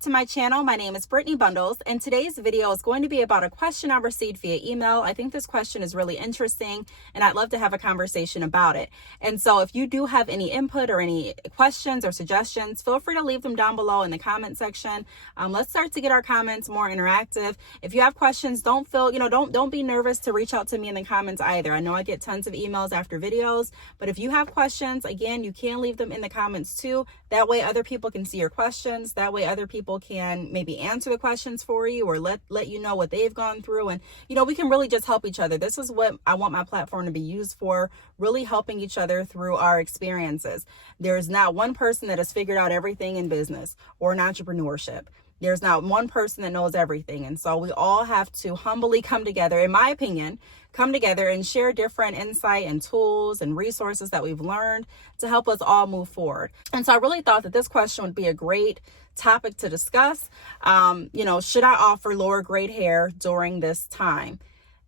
back to my channel. My name is Brittney Bundles, and today's video is going to be about a question I received via email. I think this question is really interesting, and I'd love to have a conversation about it. And so if you do have any input or any questions or suggestions, feel free to leave them down below in the comment section. Let's start to get our comments more interactive. If you have questions, don't be nervous to reach out to me in the comments either. I know I get tons of emails after videos, but if you have questions, again, you can leave them in the comments too. That way other people can see your questions. That way other people can maybe answer the questions for you or let you know what they've gone through. And, we can really just help each other. This is what I want my platform to be used for, really helping each other through our experiences. There's not one person that has figured out everything in business or in entrepreneurship. There's not one person that knows everything. And so we all have to humbly come together, in my opinion, come together and share different insight and tools and resources that we've learned to help us all move forward. And so I really thought that this question would be a great topic to discuss. Should I offer lower grade hair during this time?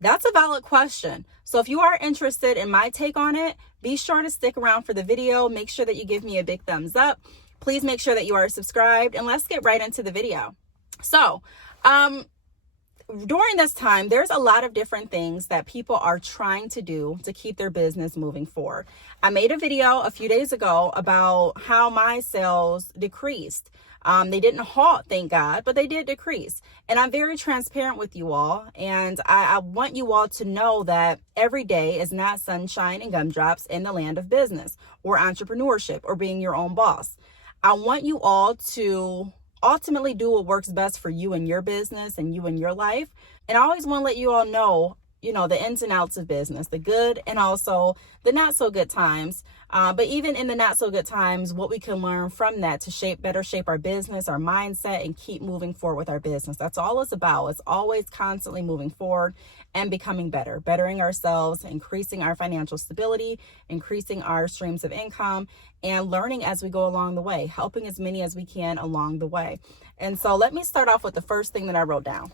That's a valid question. So if you are interested in my take on it, be sure to stick around for the video. Make sure that you give me a big thumbs up. Please make sure that you are subscribed, and let's get right into the video. So, during this time, there's a lot of different things that people are trying to do to keep their business moving forward. I made a video a few days ago about how my sales decreased. They didn't halt, thank God, but they did decrease. And I'm very transparent with you all. And I want you all to know that every day is not sunshine and gumdrops in the land of business or entrepreneurship or being your own boss. I want you all to ultimately do what works best for you and your business and you and your life. And I always want to let you all know, the ins and outs of business, the good and also the not so good times. But even in the not so good times, what we can learn from that to better shape our business, our mindset, and keep moving forward with our business. That's all it's about. It's always constantly moving forward and becoming better, bettering ourselves, increasing our financial stability, increasing our streams of income, and learning as we go along the way, helping as many as we can along the way. And so let me start off with the first thing that I wrote down.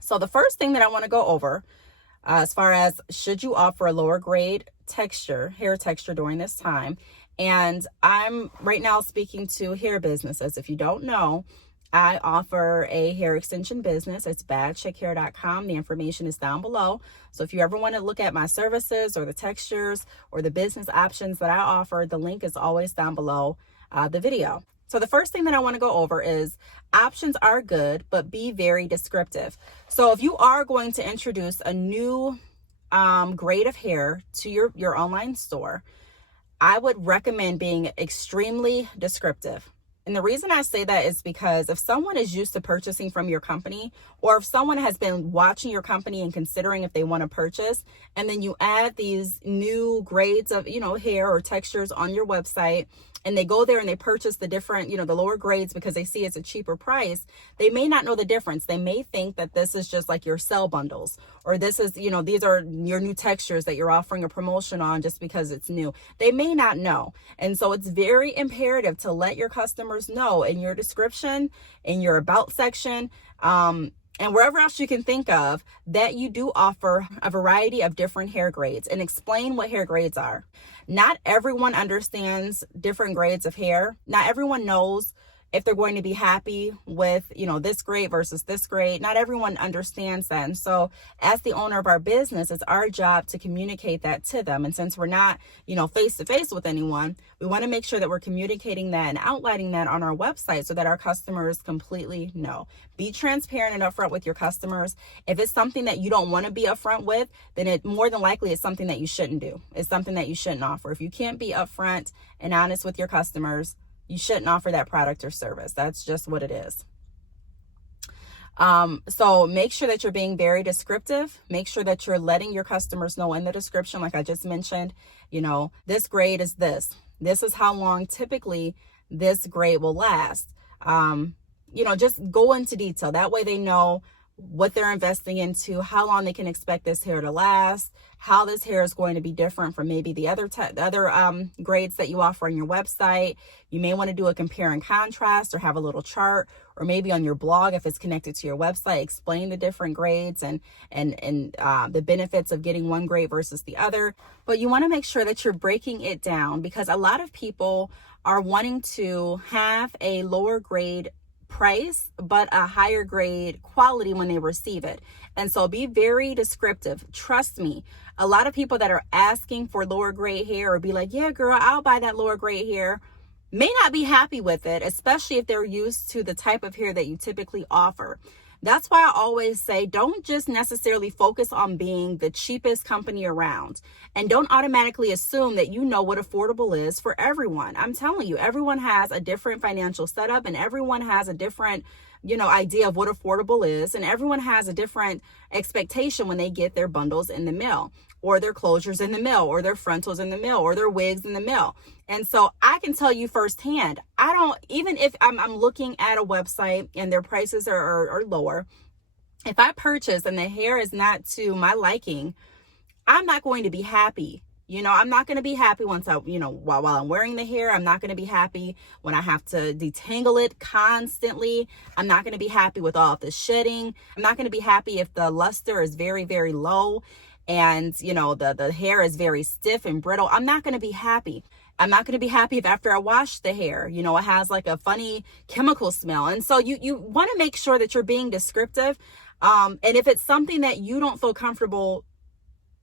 So the first thing that I want to go over, as far as should you offer a lower grade hair texture during this time. And I'm right now speaking to hair businesses. If you don't know, I offer a hair extension business. It's badchickhair.com. The information is down below. So if you ever want to look at my services or the textures or the business options that I offer, the link is always down below the video. So the first thing that I want to go over is options are good, but be very descriptive. So if you are going to introduce a new grade of hair to your online store, I would recommend being extremely descriptive. And the reason I say that is because if someone is used to purchasing from your company, or if someone has been watching your company and considering if they want to purchase, and then you add these new grades of, hair or textures on your website, and they go there and they purchase the different, the lower grades because they see it's a cheaper price, they may not know the difference. They may think that this is just like your sell bundles, or this is, these are your new textures that you're offering a promotion on just because it's new. They may not know. And so it's very imperative to let your customers know in your description, in your about section, and wherever else you can think of, that you do offer a variety of different hair grades, and explain what hair grades are. Not everyone understands different grades of hair. Not everyone knows if they're going to be happy with, this grade versus this grade. Not everyone understands that. And so as the owner of our business, it's our job to communicate that to them. And since we're not, face to face with anyone, we want to make sure that we're communicating that and outlining that on our website so that our customers completely know. Be transparent and upfront with your customers. If it's something that you don't want to be upfront with, then it more than likely is something that you shouldn't do. It's something that you shouldn't offer. If you can't be upfront and honest with your customers, you shouldn't offer that product or service. That's just what it is. So make sure that you're being very descriptive. Make sure that you're letting your customers know in the description, like I just mentioned, this grade is this. This is how long typically this grade will last. Just go into detail. That way they know what they're investing into, how long they can expect this hair to last, how this hair is going to be different from maybe the other grades that you offer on your website. You may want to do a compare and contrast, or have a little chart, or maybe on your blog, if it's connected to your website, explain the different grades and the benefits of getting one grade versus the other. But you want to make sure that you're breaking it down, because a lot of people are wanting to have a lower grade price, but a higher grade quality when they receive it. And so be very descriptive. Trust me, a lot of people that are asking for lower grade hair or be like, yeah, girl, I'll buy that lower grade hair, may not be happy with it, especially if they're used to the type of hair that you typically offer. That's why I always say, don't just necessarily focus on being the cheapest company around, and don't automatically assume that you know what affordable is for everyone. I'm telling you, everyone has a different financial setup, and everyone has a different, idea of what affordable is, and everyone has a different expectation when they get their bundles in the mail, or their closures in the mail, or their frontals in the mail, or their wigs in the mail. And so I can tell you firsthand, even if I'm looking at a website and their prices are lower, if I purchase and the hair is not to my liking, I'm not going to be happy. I'm not going to be happy once while I'm wearing the hair. I'm not going to be happy when I have to detangle it constantly. I'm not going to be happy with all of the shedding. I'm not going to be happy if the luster is very, very low and, the hair is very stiff and brittle. I'm not going to be happy. I'm not going to be happy if after I wash the hair, it has like a funny chemical smell. And so you want to make sure that you're being descriptive. And if it's something that you don't feel comfortable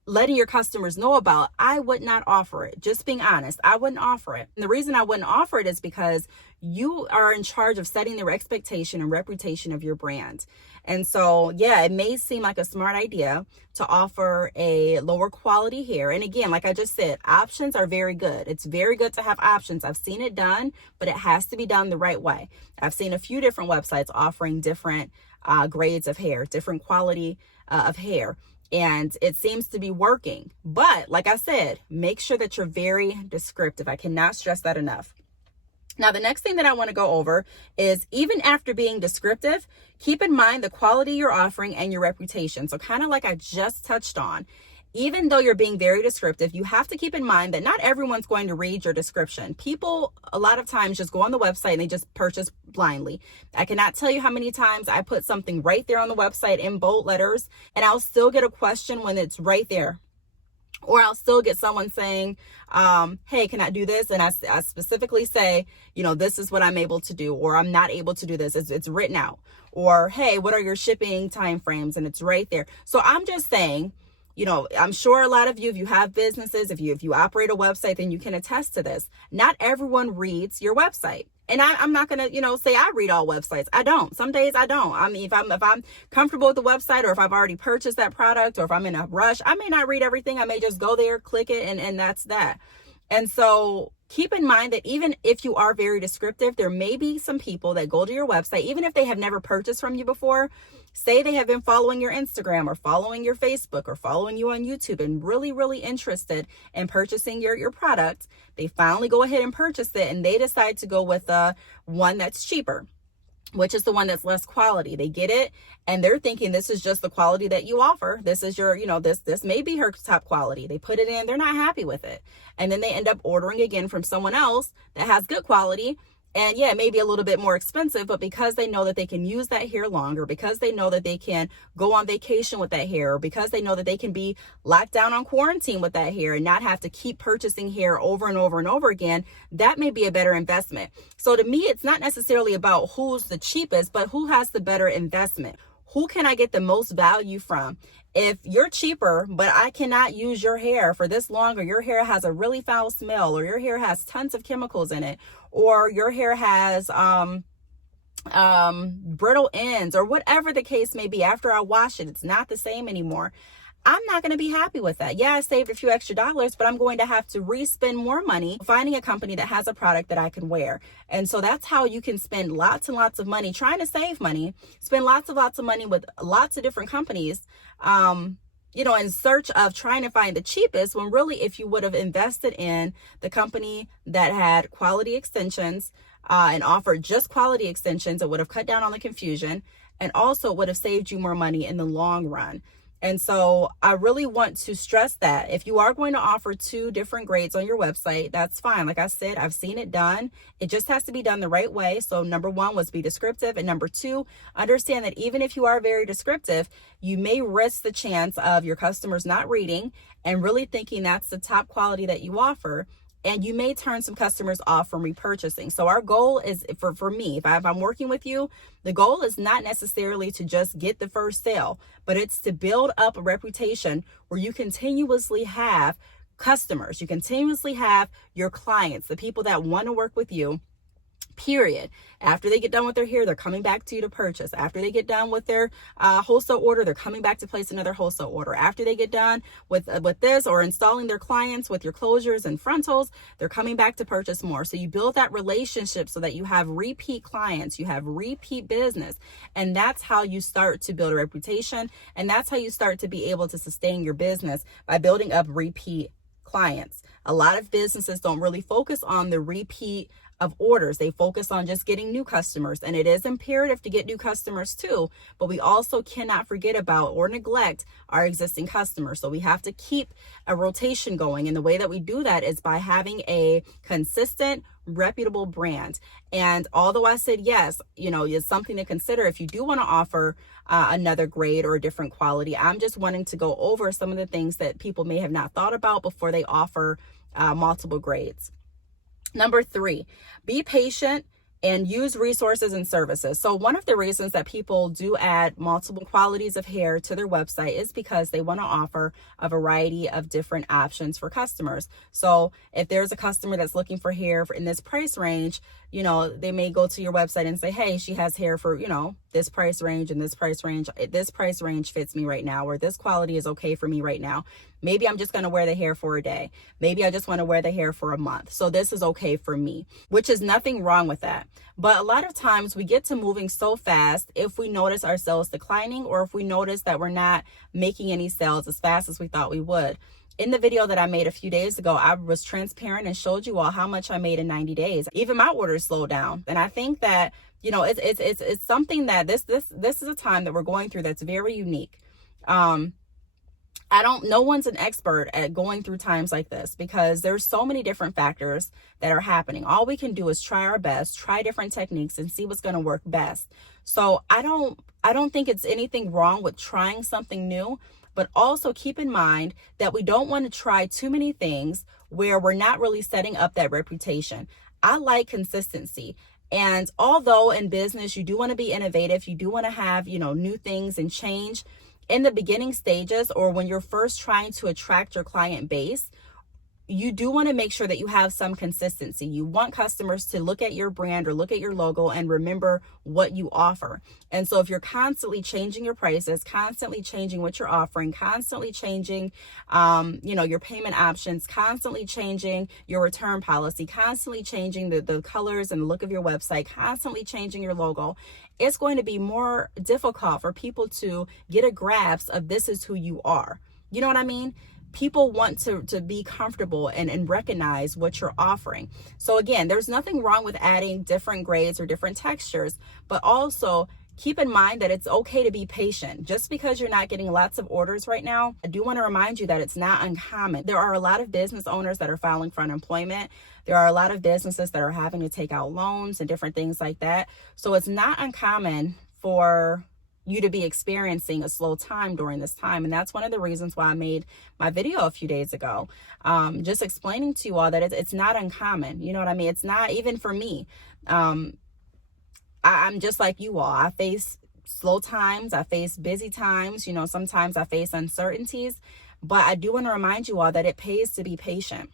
letting your customers know about, I would not offer it. Just being honest, I wouldn't offer it. And the reason I wouldn't offer it is because you are in charge of setting the expectation and reputation of your brand. And so, yeah, it may seem like a smart idea to offer a lower quality hair. And again, like I just said, options are very good. It's very good to have options. I've seen it done, but it has to be done the right way. I've seen a few different websites offering different grades of hair, different quality of hair. And it seems to be working. But like I said, make sure that you're very descriptive. I cannot stress that enough. Now, the next thing that I want to go over is, even after being descriptive, keep in mind the quality you're offering and your reputation. So kind of like I just touched on, even though you're being very descriptive, you have to keep in mind that not everyone's going to read your description. People a lot of times just go on the website and they just purchase blindly. I cannot tell you how many times I put something right there on the website in bold letters, and I'll still get a question when it's right there. Or I'll still get someone saying, hey, can I do this? And I specifically say, this is what I'm able to do, or I'm not able to do this. It's written out. Or, hey, what are your shipping timeframes? And it's right there. So I'm just saying, I'm sure a lot of you, if you have businesses, if you operate a website, then you can attest to this. Not everyone reads your website. And I'm not going to, say I read all websites. I don't. Some days I don't. I mean, if I'm comfortable with the website, or if I've already purchased that product, or if I'm in a rush, I may not read everything. I may just go there, click it, and that's that. And so keep in mind that even if you are very descriptive, there may be some people that go to your website, even if they have never purchased from you before. Say they have been following your Instagram or following your Facebook or following you on YouTube and really, really interested in purchasing your product. They finally go ahead and purchase it, and they decide to go with one that's cheaper, which is the one that's less quality. They get it and they're thinking this is just the quality that you offer. This is your, this may be her top quality. They put it in, they're not happy with it. And then they end up ordering again from someone else that has good quality. And yeah, it may be a little bit more expensive, but because they know that they can use that hair longer, because they know that they can go on vacation with that hair, or because they know that they can be locked down on quarantine with that hair and not have to keep purchasing hair over and over and over again, that may be a better investment. So to me, it's not necessarily about who's the cheapest, but who has the better investment. Who can I get the most value from? If you're cheaper, but I cannot use your hair for this long, or your hair has a really foul smell, or your hair has tons of chemicals in it, or your hair has brittle ends, or whatever the case may be, after I wash it, it's not the same anymore, I'm not going to be happy with that. Yeah, I saved a few extra dollars, but I'm going to have to re-spend more money finding a company that has a product that I can wear. And so that's how you can spend lots and lots of money trying to save money, spend lots of money with lots of different companies, in search of trying to find the cheapest, when really, if you would have invested in the company that had quality extensions and offered just quality extensions, it would have cut down on the confusion, and also would have saved you more money in the long run. And so I really want to stress that if you are going to offer 2 different grades on your website, that's fine. Like I said, I've seen it done. It just has to be done the right way. So number 1 was be descriptive. And number 2, understand that even if you are very descriptive, you may risk the chance of your customers not reading and really thinking that's the top quality that you offer. and you may turn some customers off from repurchasing. So our goal is, for me, if I'm working with you, the goal is not necessarily to just get the first sale, but it's to build up a reputation where you continuously have customers, you continuously have your clients, the people that want to work with you. Period. After they get done with their hair, they're coming back to you to purchase. After they get done with their wholesale order, they're coming back to place another wholesale order. After they get done with this, or installing their clients with your closures and frontals, they're coming back to purchase more. So you build that relationship so that you have repeat clients, you have repeat business. And that's how you start to build a reputation. And that's how you start to be able to sustain your business, by building up repeat clients. A lot of businesses don't really focus on the repeat of orders. They focus on just getting new customers, and it is imperative to get new customers too, but we also cannot forget about or neglect our existing customers. So we have to keep a rotation going, and the way that we do that is by having a consistent, reputable brand. And although I said yes, it's something to consider if you do want to offer another grade or a different quality. I'm just wanting to go over some of the things that people may have not thought about before they offer multiple grades. Number 3, be patient and use resources and services. So one of the reasons that people do add multiple qualities of hair to their website is because they want to offer a variety of different options for customers. So if there's a customer that's looking for hair in this price range, they may go to your website and say, hey, she has hair for, this price range and this price range. This price range fits me right now, or this quality is okay for me right now. Maybe I'm just going to wear the hair for a day. Maybe I just want to wear the hair for a month. So this is okay for me, which is nothing wrong with that. But a lot of times we get to moving so fast if we notice our sales declining, or if we notice that we're not making any sales as fast as we thought we would. In the video that I made a few days ago, I was transparent and showed you all how much I made in 90 days. Even my orders slowed down. And I think that, it's something that this is a time that we're going through that's very unique. No one's an expert at going through times like this, because there's so many different factors that are happening. All we can do is try our best, try different techniques, and see what's going to work best. So I don't think it's anything wrong with trying something new, but also keep in mind that we don't want to try too many things where we're not really setting up that reputation. I like consistency. And although in business, you do want to be innovative, you do want to have, new things and change, in the beginning stages, or when you're first trying to attract your client base, you do want to make sure that you have some consistency. You want customers to look at your brand or look at your logo and remember what you offer. And so if you're constantly changing your prices, constantly changing what you're offering, constantly changing, your payment options, constantly changing your return policy, constantly changing the colors and the look of your website, constantly changing your logo, it's going to be more difficult for people to get a grasp of this is who you are. You know what I mean? People want to be comfortable and recognize what you're offering. So again, there's nothing wrong with adding different grades or different textures, but also keep in mind that it's okay to be patient. Just because you're not getting lots of orders right now, I do want to remind you that it's not uncommon. There are a lot of business owners that are filing for unemployment. There are a lot of businesses that are having to take out loans and different things like that. So it's not uncommon for you to be experiencing a slow time during this time. And that's one of the reasons why I made my video a few days ago, just explaining to you all that it's not uncommon. You know what I mean? It's not even for me. I'm just like you all. I face slow times. I face busy times. Sometimes I face uncertainties, but I do want to remind you all that it pays to be patient.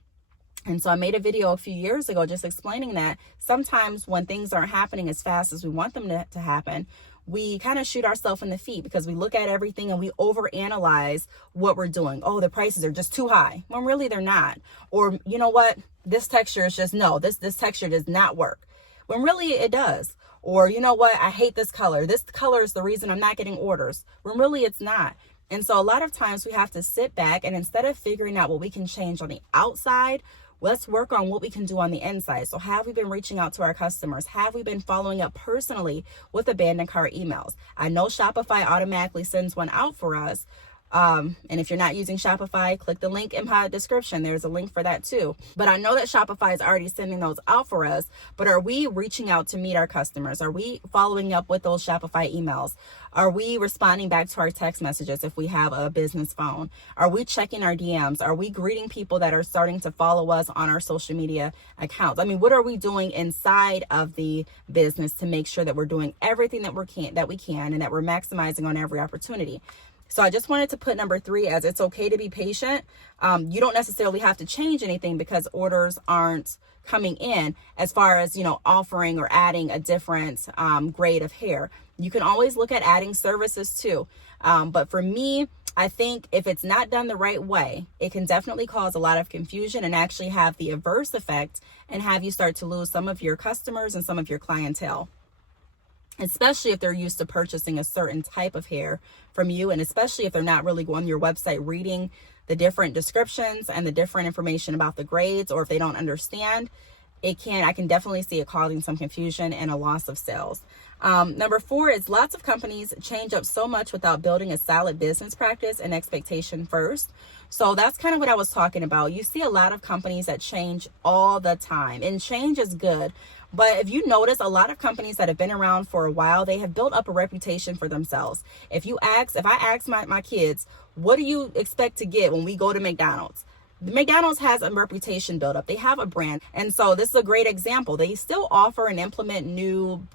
And so I made a video a few years ago just explaining that sometimes when things aren't happening as fast as we want them to happen, we kind of shoot ourselves in the feet because we look at everything and we overanalyze what we're doing. Oh, the prices are just too high. When really they're not. Or you know what? This texture is just, no, this texture does not work. When really it does. Or you know what? I hate this color. This color is the reason I'm not getting orders. When really it's not. And so a lot of times we have to sit back and instead of figuring out what we can change on the outside, let's work on what we can do on the inside. So have we been reaching out to our customers? Have we been following up personally with abandoned cart emails? I know Shopify automatically sends one out for us, And if you're not using Shopify, click the link in my description. There's a link for that too. But I know that Shopify is already sending those out for us, but are we reaching out to meet our customers? Are we following up with those Shopify emails? Are we responding back to our text messages if we have a business phone? Are we checking our DMs? Are we greeting people that are starting to follow us on our social media accounts? I mean, what are we doing inside of the business to make sure that we're doing everything that we can and that we're maximizing on every opportunity? So I just wanted to put number 3 as it's okay to be patient. You don't necessarily have to change anything because orders aren't coming in as far as, offering or adding a different grade of hair. You can always look at adding services too. But for me, I think if it's not done the right way, it can definitely cause a lot of confusion and actually have the adverse effect and have you start to lose some of your customers and some of your clientele, especially if they're used to purchasing a certain type of hair from you, and especially if they're not really on your website reading the different descriptions and the different information about the grades, or if they don't understand, I can definitely see it causing some confusion and a loss of sales. Number 4 is lots of companies change up so much without building a solid business practice and expectation first. So that's kind of what I was talking about. You see a lot of companies that change all the time, and change is good. But if you notice, a lot of companies that have been around for a while, they have built up a reputation for themselves. If I ask my kids, what do you expect to get when we go to McDonald's? McDonald's has a reputation built up. They have a brand. And so this is a great example. They still offer and implement new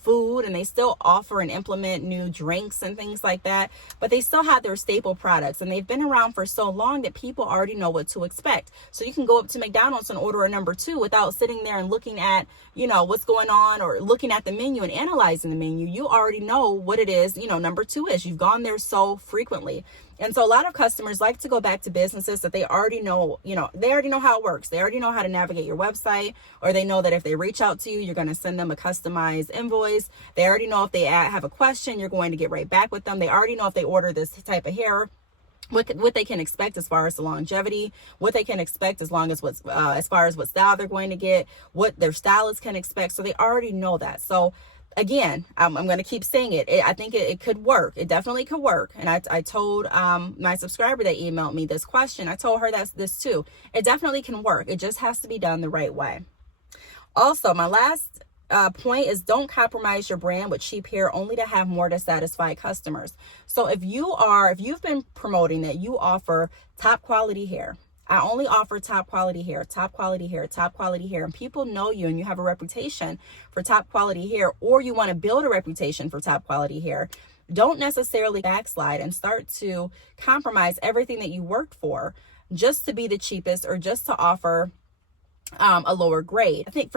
food, and they still offer and implement new drinks and things like that, but they still have their staple products, and they've been around for so long that people already know what to expect. So you can go up to McDonald's and order a number 2 without sitting there and looking at, what's going on, or looking at the menu and analyzing the menu. You already know what it is, number 2 is. You've gone there so frequently. And so a lot of customers like to go back to businesses that they already know, they already know how it works. They already know how to navigate your website, or they know that if they reach out to you, you're going to send them a customized invoice. They already know if they have a question, you're going to get right back with them. They already know if they order this type of hair, what they can expect as far as the longevity, what they can expect as far as what style they're going to get, what their stylist can expect. So they already know that. So again, I'm going to keep saying it. I think it could work. It definitely could work. And I told my subscriber that emailed me this question, I told her this too. It definitely can work. It just has to be done the right way. Also, my last point is don't compromise your brand with cheap hair only to have more to satisfy customers. So if you've been promoting that you offer top quality hair, I only offer top quality hair, top quality hair, top quality hair, and people know you and you have a reputation for top quality hair, or you want to build a reputation for top quality hair, don't necessarily backslide and start to compromise everything that you worked for just to be the cheapest or just to offer a lower grade. I think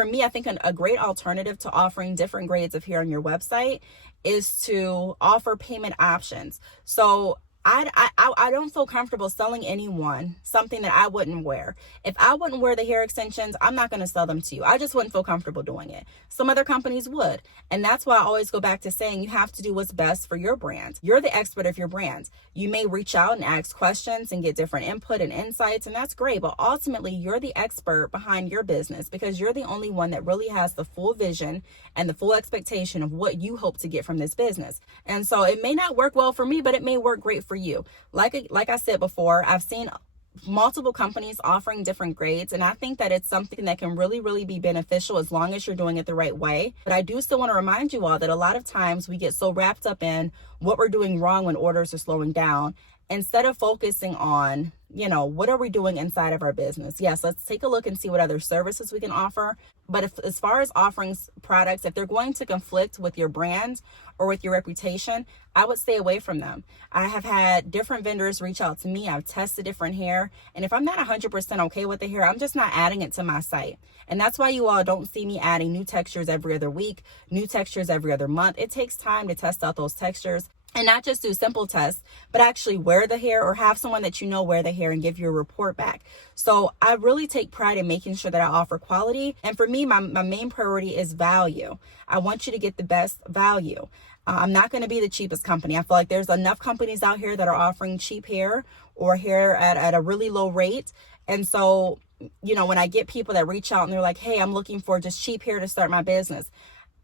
a great alternative to offering different grades of hair on your website is to offer payment options. So I don't feel comfortable selling anyone something that I wouldn't wear. If I wouldn't wear the hair extensions, I'm not going to sell them to you. I just wouldn't feel comfortable doing it. Some other companies would. And that's why I always go back to saying you have to do what's best for your brand. You're the expert of your brand. You may reach out and ask questions and get different input and insights, and that's great. But ultimately, you're the expert behind your business because you're the only one that really has the full vision and the full expectation of what you hope to get from this business. And so it may not work well for me, but it may work great for you. Like I said before, I've seen multiple companies offering different grades, and I think that it's something that can really, really be beneficial as long as you're doing it the right way. But I do still want to remind you all that a lot of times we get so wrapped up in what we're doing wrong when orders are slowing down, instead of focusing on, what are we doing inside of our business? Yes, let's take a look and see what other services we can offer. But as far as offering products, if they're going to conflict with your brand or with your reputation, I would stay away from them. I have had different vendors reach out to me. I've tested different hair. And if I'm not 100% okay with the hair, I'm just not adding it to my site. And that's why you all don't see me adding new textures every other week, new textures every other month. It takes time to test out those textures. And not just do simple tests, but actually wear the hair or have someone that wear the hair and give you a report back. So I really take pride in making sure that I offer quality. And for me, my main priority is value. I want you to get the best value. I'm not going to be the cheapest company. I feel like there's enough companies out here that are offering cheap hair or hair at a really low rate. And so, when I get people that reach out and they're like, hey, I'm looking for just cheap hair to start my business,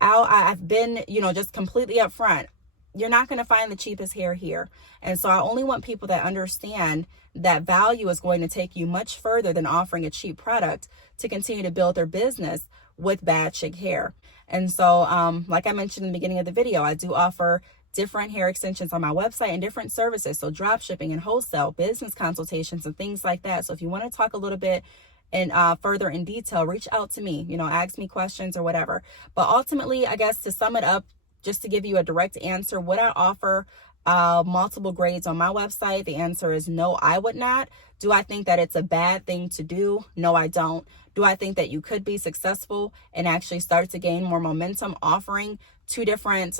I've been, just completely upfront. you're not going to find the cheapest hair here. And so I only want people that understand that value is going to take you much further than offering a cheap product to continue to build their business with bad chick hair. And so, like I mentioned in the beginning of the video, I do offer different hair extensions on my website and different services. So drop shipping and wholesale, business consultations and things like that. So if you want to talk a little bit and further in detail, reach out to me, ask me questions or whatever. But ultimately, I guess to sum it up, just to give you a direct answer, would I offer multiple grades on my website? The answer is no, I would not. Do I think that it's a bad thing to do? No, I don't. Do I think that you could be successful and actually start to gain more momentum offering two different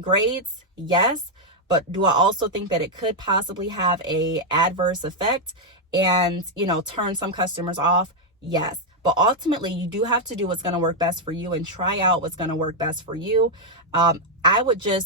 grades? Yes. But do I also think that it could possibly have a adverse effect and, turn some customers off? Yes. But ultimately, you do have to do what's going to work best for you and try out what's going to work best for you.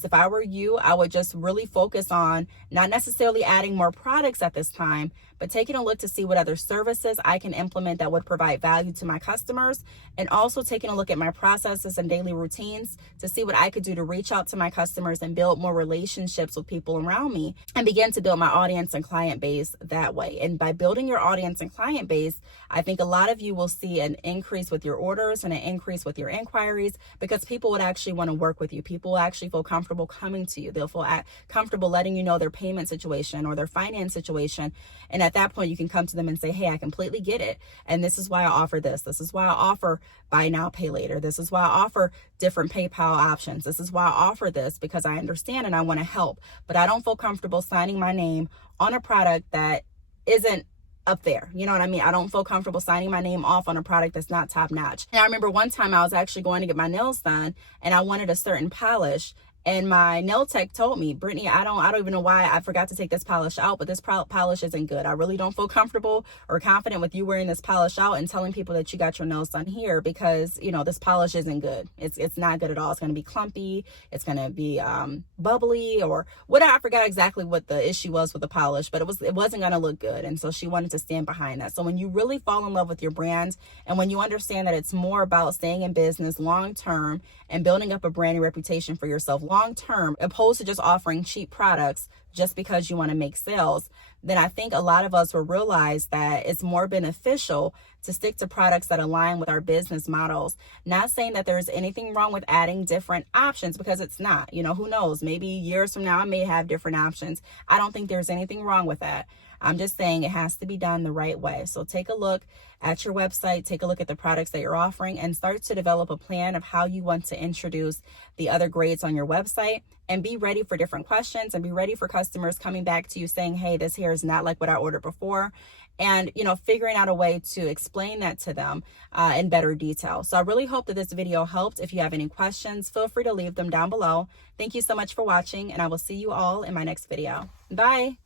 If I were you, I would just really focus on not necessarily adding more products at this time, but taking a look to see what other services I can implement that would provide value to my customers, and also taking a look at my processes and daily routines to see what I could do to reach out to my customers and build more relationships with people around me and begin to build my audience and client base that way. And by building your audience and client base, I think a lot of you will see an increase with your orders and an increase with your inquiries, because people would actually want to work with you. People will actually feel comfortable coming to you. They'll feel comfortable letting you know their payment situation or their finance situation. And at that point, you can come to them and say, hey, I completely get it. And this is why I offer this. This is why I offer buy now, pay later. This is why I offer different PayPal options. This is why I offer this, because I understand and I want to help. But I don't feel comfortable signing my name on a product that isn't up there. You know what I mean? I don't feel comfortable signing my name off on a product that's not top notch. And I remember one time I was actually going to get my nails done and I wanted a certain polish. And my nail tech told me, Brittney, I don't even know why I forgot to take this polish out, but this polish isn't good. I really don't feel comfortable or confident with you wearing this polish out and telling people that you got your nails done here, because, this polish isn't good. It's not good at all. It's going to be clumpy. It's going to be bubbly or whatever. I forgot exactly what the issue was with the polish, but it wasn't going to look good. And so she wanted to stand behind that. So when you really fall in love with your brand and when you understand that it's more about staying in business long term and building up a brand and reputation for yourself long term, opposed to just offering cheap products just because you want to make sales, then I think a lot of us will realize that it's more beneficial to stick to products that align with our business models. Not saying that there's anything wrong with adding different options, because it's not. Who knows? Maybe years from now I may have different options. I don't think there's anything wrong with that. I'm just saying it has to be done the right way. So take a look at your website, take a look at the products that you're offering, and start to develop a plan of how you want to introduce the other grades on your website, and be ready for different questions and be ready for customers coming back to you saying, hey, this hair is not like what I ordered before. And, figuring out a way to explain that to them in better detail. So I really hope that this video helped. If you have any questions, feel free to leave them down below. Thank you so much for watching, and I will see you all in my next video. Bye.